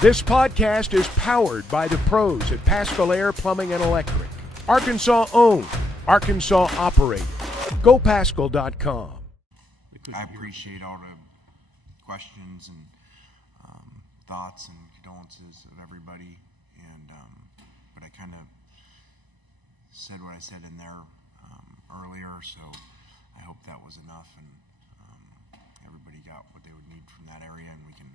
This podcast is powered by the pros at Paschal Air Plumbing and Electric. Arkansas owned, Arkansas operated. GoPaschal.com. I appreciate all the questions and thoughts and condolences of everybody, and but I kind of said what I said in there earlier, so I hope that was enough, and everybody got what they would need from that area, and we can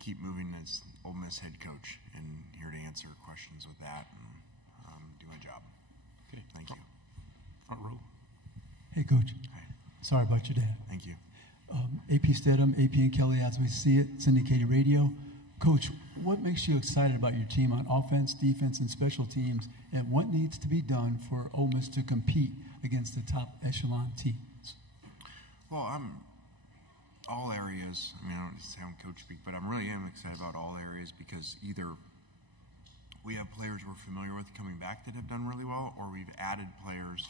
keep moving as Ole Miss head coach, and here to answer questions with that and do my job. Okay. Thank you. Front row. Hey, Coach. Hi. Sorry about your dad. Thank you. AP Stedham, AP and Kelly, as we see it, syndicated radio. Coach, what makes you excited about your team on offense, defense, and special teams, and what needs to be done for Ole Miss to compete against the top echelon teams? Well, all areas. I mean, I don't sound coach speak, but I really am excited about all areas because either we have players we're familiar with coming back that have done really well, or we've added players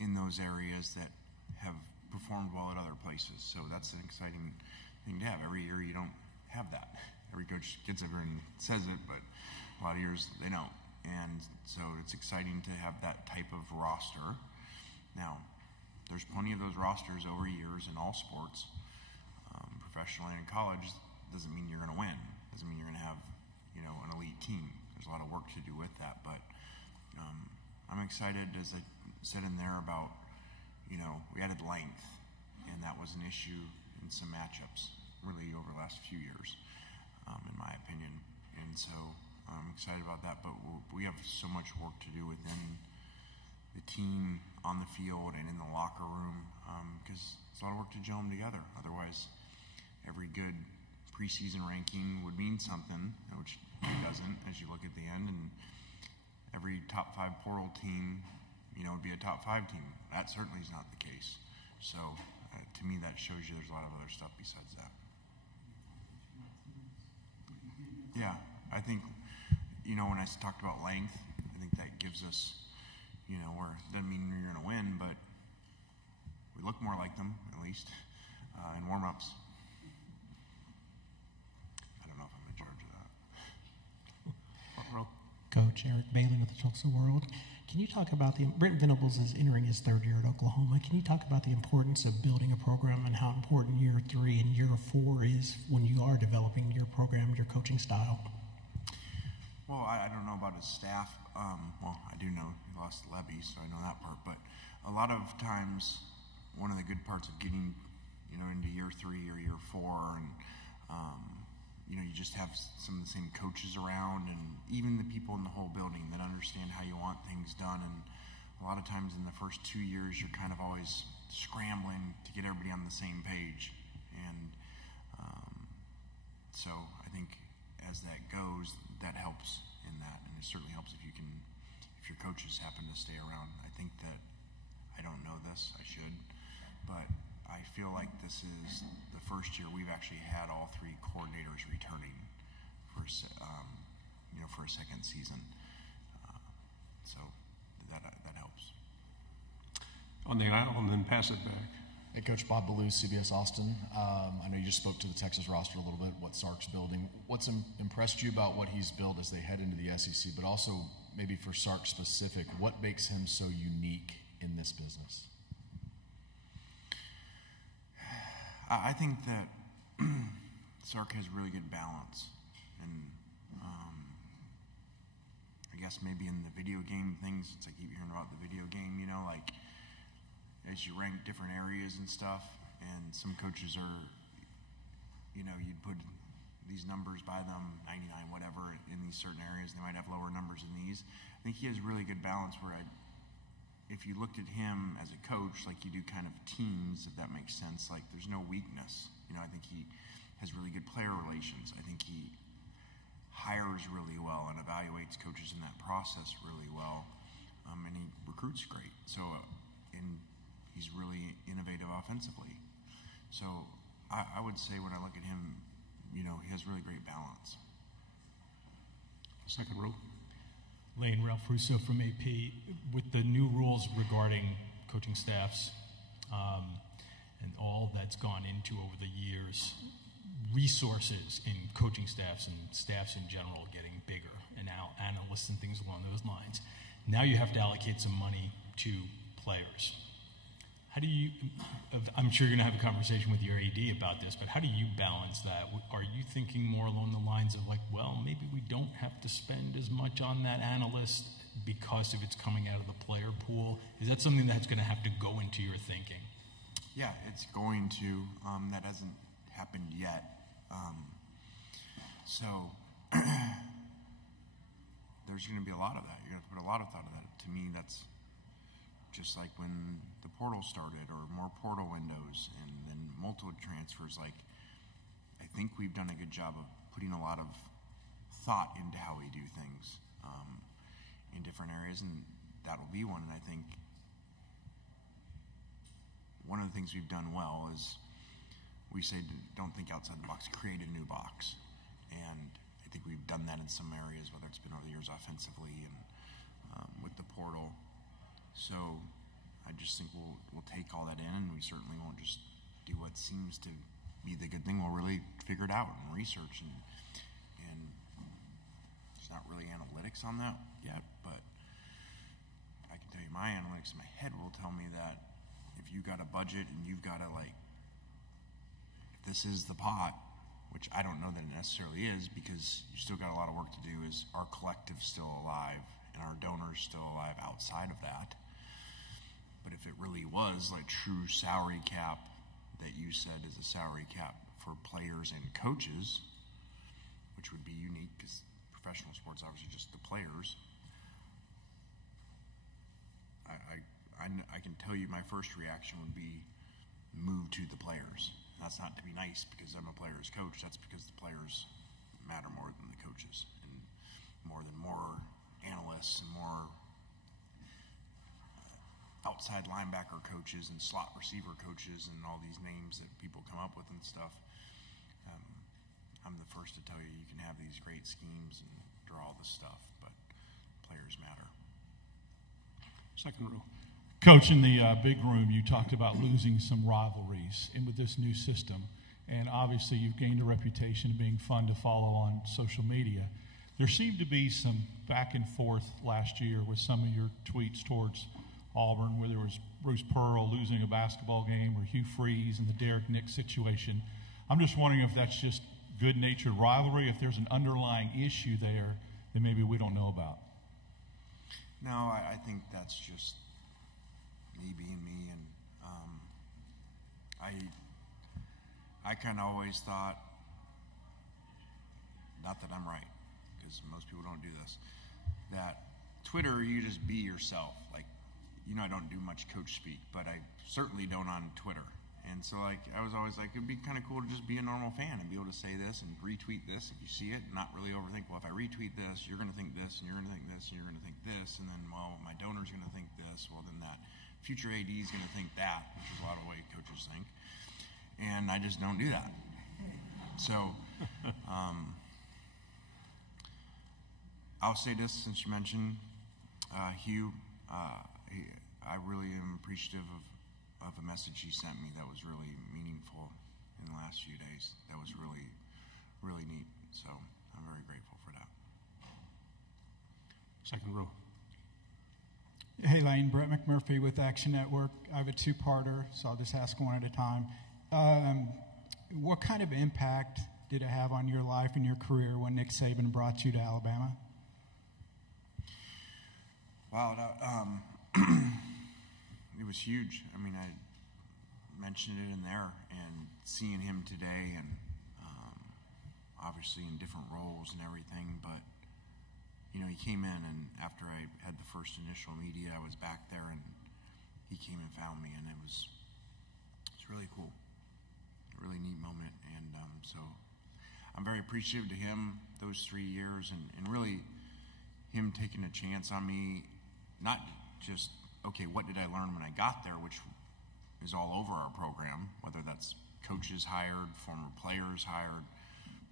in those areas that have performed well at other places. So that's an exciting thing to have. Every year you don't have that. Every coach gets over and says it, but a lot of years they don't. And so it's exciting to have that type of roster. Now, there's plenty of those rosters over years in all sports, professionally and in college. Doesn't mean you're going to win. Doesn't mean you're going to have, an elite team. There's a lot of work to do with that, but I'm excited, as I said in there, about we added length, and that was an issue in some matchups really over the last few years, in my opinion. And so I'm excited about that, but we have so much work to do within the team, on the field, and in the locker room, because it's a lot of work to gel them together. Otherwise, every good preseason ranking would mean something, which it doesn't as you look at the end, and every top 5 portal team would be a top 5 team. That certainly is not the case. So, to me, that shows you there's a lot of other stuff besides that. Yeah, I think, when I talked about length, I think that gives us, where it doesn't mean you're going to win, but we look more like them, at least, in warm-ups. I don't know if I'm in charge of that. Front row. Coach Eric Bailey with the Tulsa World. Can you talk about Brent Venables is entering his 3rd year at Oklahoma. Can you talk about the importance of building a program and how important year 3 and year 4 is when you are developing your program, your coaching style? Well, I don't know about his staff. Well, I do know he lost Levy, so I know that part. But a lot of times, one of the good parts of getting, into year 3 or year 4, and you just have some of the same coaches around, and even the people in the whole building that understand how you want things done. And a lot of times in the first 2 years, you're kind of always scrambling to get everybody on the same page. And so I think as that goes, that helps in that, and it certainly helps if your coaches happen to stay around. I think that I don't know this, I should, but I feel like this is the first year we've actually had all 3 coordinators returning for a second season. So that helps. On the aisle, and then pass it back. Hey, Coach Bob Ballou, CBS Austin. I know you just spoke to the Texas roster a little bit, what Sark's building. What's impressed you about what he's built as they head into the SEC, but also maybe for Sark specific, what makes him so unique in this business? I think that Sark has really good balance, and I guess maybe in the video game things, since I keep hearing about the video game, like as you rank different areas and stuff, and some coaches are, you'd put these numbers by them, 99, whatever, in these certain areas, they might have lower numbers in these. I think he has really good balance where if you looked at him as a coach, like you do kind of teams, if that makes sense, like there's no weakness. I think he has really good player relations. I think he hires really well and evaluates coaches in that process really well, and he recruits great. So, and he's really innovative offensively. So I would say when I look at him, he has really great balance. Second row. Lane, Ralph Russo from AP. With the new rules regarding coaching staffs and all that's gone into over the years, resources in coaching staffs and staffs in general getting bigger, and now analysts and things along those lines. Now you have to allocate some money to players. How do you, I'm sure you're going to have a conversation with your AD about this, but how do you balance that? Are you thinking more along the lines of like, well, maybe we don't have to spend as much on that analyst because if it's coming out of the player pool? Is that something that's going to have to go into your thinking? Yeah, it's going to. That hasn't happened yet. So there's going to be a lot of that. You're going to have to put a lot of thought of that. To me, that's just like when the portal started, or more portal windows, and then multiple transfers. Like, I think we've done a good job of putting a lot of thought into how we do things in different areas, and that'll be one. And I think one of the things we've done well is we say don't think outside the box, create a new box. And I think we've done that in some areas, whether it's been over the years offensively and with the portal. So I just think we'll take all that in, and we certainly won't just do what seems to be the good thing. We'll really figure it out and research, and there's not really analytics on that yet, but I can tell you my analytics in my head will tell me that if you got a budget and you've got to, like, if this is the pot, which I don't know that it necessarily is, because you still got a lot of work to do. Is our collective still alive and our donors still alive outside of that? But if it really was like true salary cap that you said is a salary cap for players and coaches, which would be unique because professional sports obviously just the players, I can tell you my first reaction would be move to the players. And that's not to be nice because I'm a player's coach. That's because the players matter more than the coaches, and more analysts and more outside linebacker coaches and slot receiver coaches and all these names that people come up with and stuff. I'm the first to tell you you can have these great schemes and draw all this stuff, but players matter. Second row. Coach, in the big room, you talked about losing some rivalries and with this new system, and obviously you've gained a reputation of being fun to follow on social media. There seemed to be some back and forth last year with some of your tweets towards Auburn, where there was Bruce Pearl losing a basketball game, or Hugh Freeze and the Derek Nix situation. I'm just wondering if that's just good-natured rivalry, if there's an underlying issue there that maybe we don't know about. No, I think that's just me being me, and I kind of always thought, not that I'm right, because most people don't do this, that Twitter, you just be yourself. Like, I don't do much coach speak, but I certainly don't on Twitter. And so, like, I was always like, it'd be kind of cool to just be a normal fan and be able to say this and retweet this if you see it, and not really overthink, well, if I retweet this, you're going to think this, and you're going to think this, and you're going to think this, and then, well, my donor's going to think this, well, then that future AD is going to think that, which is a lot of the way coaches think. And I just don't do that. So, I'll say this since you mentioned Hugh. I really am appreciative of a message he sent me that was really meaningful in the last few days. That was really, really neat. So I'm very grateful for that. Second row. Hey, Lane, Brett McMurphy with Action Network. I have a two-parter, so I'll just ask one at a time. What kind of impact did it have on your life and your career when Nick Saban brought you to Alabama? Wow, it was huge. I mean, I mentioned it in there, and seeing him today, and obviously in different roles and everything, but he came in, and after I had the first initial media, I was back there, and he came and found me, and it's really cool, a really neat moment, and so I'm very appreciative to him those 3 years, and really him taking a chance on me, not just, okay, what did I learn when I got there, which is all over our program, whether that's coaches hired, former players hired,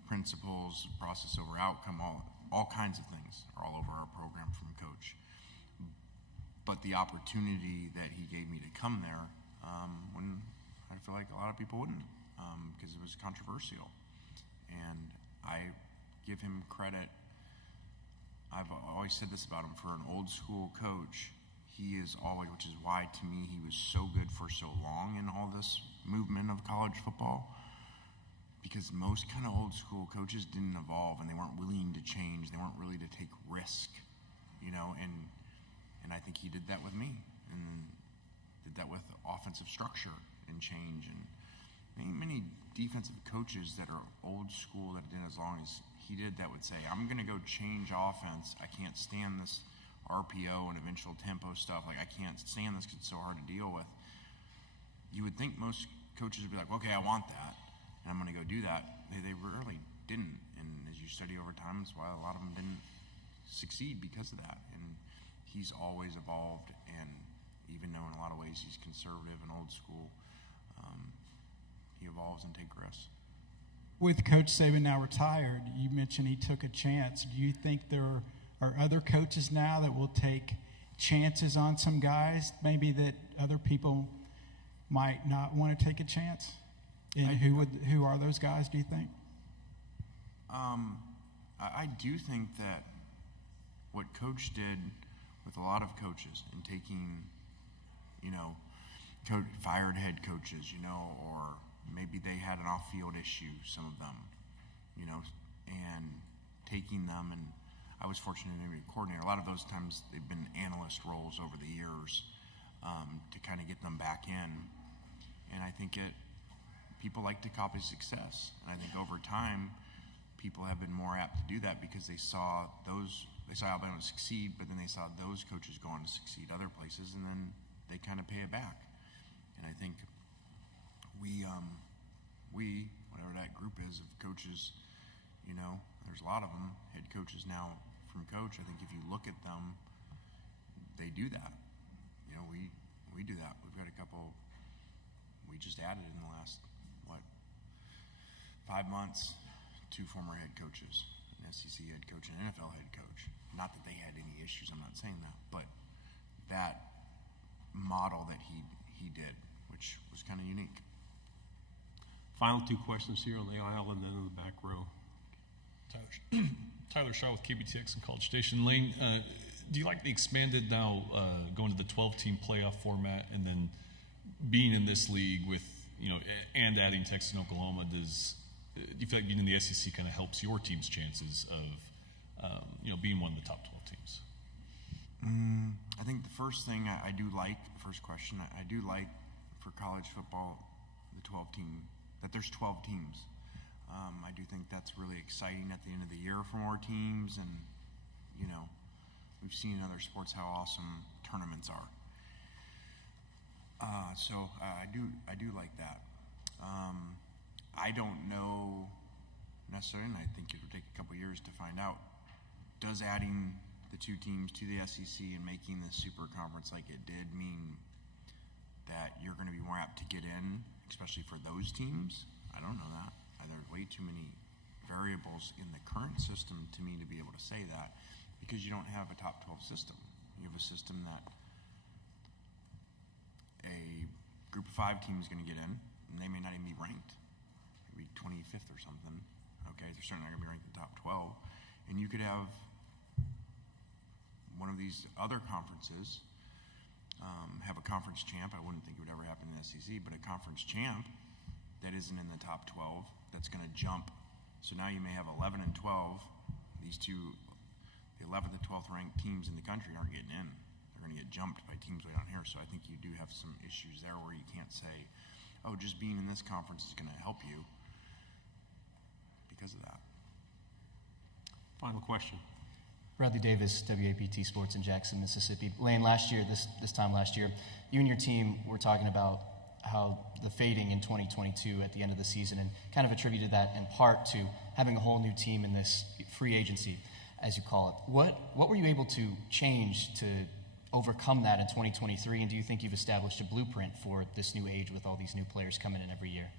principals, process over outcome, all kinds of things are all over our program from coach. But the opportunity that he gave me to come there, when I feel like a lot of people wouldn't, because it was controversial. and I give him credit. I've always said this about him. For an old school coach, he is always, which is why to me he was so good for so long in all this movement of college football, because most kind of old school coaches didn't evolve and they weren't willing to change. They weren't really to take risk, you know, and I think he did that with me and did that with offensive structure and change. And many defensive coaches that are old school that did as long as he did that would say, I'm going to go change offense. I can't stand this RPO and eventual tempo stuff. Like, I can't stand this because it's so hard to deal with. You would think most coaches would be like, okay, I want that, and I'm going to go do that. They rarely didn't. And as you study over time, that's why a lot of them didn't succeed because of that. And he's always evolved, and even though in a lot of ways he's conservative and old school, he evolves and takes risks. With Coach Saban now retired, you mentioned he took a chance. Do you think there are other coaches now that will take chances on some guys, maybe that other people might not want to take a chance? And who are those guys, do you think? I do think that what Coach did with a lot of coaches in taking, you know, fired head coaches, you know, or maybe they had an off-field issue, some of them, you know, and taking them, and I was fortunate to be a coordinator. A lot of those times they've been analyst roles over the years to kind of get them back in, and I think people like to copy success, and I think over time people have been more apt to do that because they saw Alabama succeed, but then they saw those coaches go on to succeed other places, and then they kind of pay it back. And I think we, whatever that group is of coaches, you know, there's a lot of them, head coaches now from Coach. I think if you look at them, they do that. You know, we do that. We've got a couple, we just added in the last, 5 months, 2 former head coaches, an SEC head coach and an NFL head coach. Not that they had any issues, I'm not saying that, but that model that he did, which was kind of unique. Final 2 questions here on the aisle and then in the back row. Tyler Shaw with KBTX and College Station. Lane, do you like the expanded now going to the 12-team playoff format and then being in this league with, you know, and adding Texas and Oklahoma? Do you feel like being in the SEC kind of helps your team's chances of, you know, being one of the top 12 teams? I think the first thing I do like, the first question, I do like for college football, the 12-team, that there's 12 teams. I do think that's really exciting at the end of the year for more teams, and, you know, we've seen in other sports how awesome tournaments are. So I do like that. I don't know necessarily, and I think it would take a couple years to find out, does adding the 2 teams to the SEC and making this super conference like it did mean that you're going to be more apt to get in, especially for those teams? I don't know that. There's way too many variables in the current system to me to be able to say that, because you don't have a top 12 system. You have a system that a group of 5 teams is going to get in, and they may not even be ranked. Maybe 25th or something. Okay, they're certainly not going to be ranked in the top 12. And you could have one of these other conferences have a conference champ. I wouldn't think it would ever happen in the SEC, but a conference champ that isn't in the top 12 that's going to jump. So now you may have 11 and 12. These 2, the 11th and 12th ranked teams in the country aren't getting in. They're going to get jumped by teams way down here. So I think you do have some issues there where you can't say, oh, just being in this conference is going to help you because of that. Final question. Bradley Davis, WAPT Sports in Jackson, Mississippi. Lane, last year, this time last year, you and your team were talking about how the fading in 2022 at the end of the season, and kind of attributed that in part to having a whole new team in this free agency, as you call it. What were you able to change to overcome that in 2023, and do you think you've established a blueprint for this new age with all these new players coming in every year?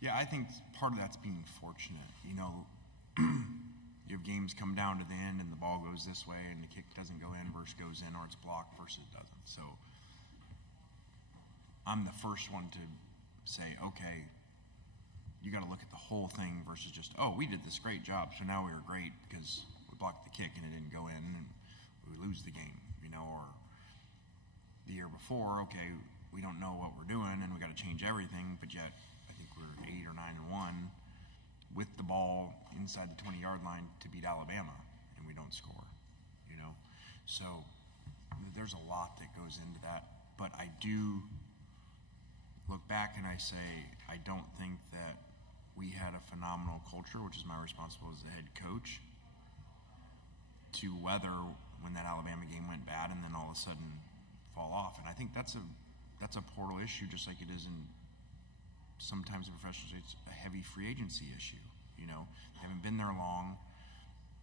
Yeah, I think part of that's being fortunate. You know, you have games come down to the end and the ball goes this way and the kick doesn't go in versus goes in, or it's blocked versus doesn't. So I'm the first one to say, okay, you got to look at the whole thing versus just, oh, we did this great job, so now we were great because we blocked the kick and it didn't go in and we lose the game, or the year before, okay, we don't know what we're doing and we got to change everything, but yet I think we're 8 or 9-1 with the ball inside the 20-yard line to beat Alabama, and we don't score, So there's a lot that goes into that, but I do look back and I say I don't think that we had a phenomenal culture, which is my responsibility as the head coach, to weather when that Alabama game went bad and then all of a sudden fall off. And I think that's a portal issue, just like it is in sometimes in professional states, a heavy free agency issue. They haven't been there long.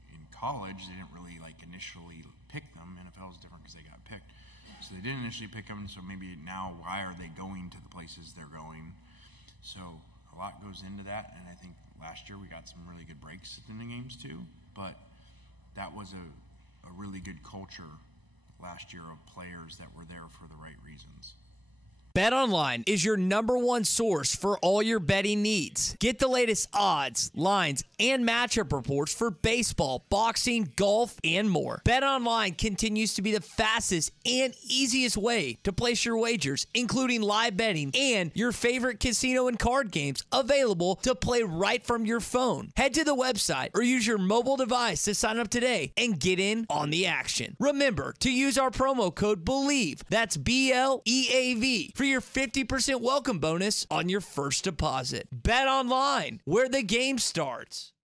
In college, they didn't really initially pick them. NFL is different because they got picked. So they didn't initially pick them, so maybe now why are they going to the places they're going? So a lot goes into that, and I think last year we got some really good breaks in the games too, but that was a really good culture last year of players that were there for the right reasons. BetOnline is your #1 source for all your betting needs. Get the latest odds, lines, and matchup reports for baseball, boxing, golf, and more. BetOnline continues to be the fastest and easiest way to place your wagers, including live betting and your favorite casino and card games available to play right from your phone. Head to the website or use your mobile device to sign up today and get in on the action. Remember to use our promo code BELIEVE, that's BLEAV, for your 50% welcome bonus on your first deposit. Bet online, where the game starts.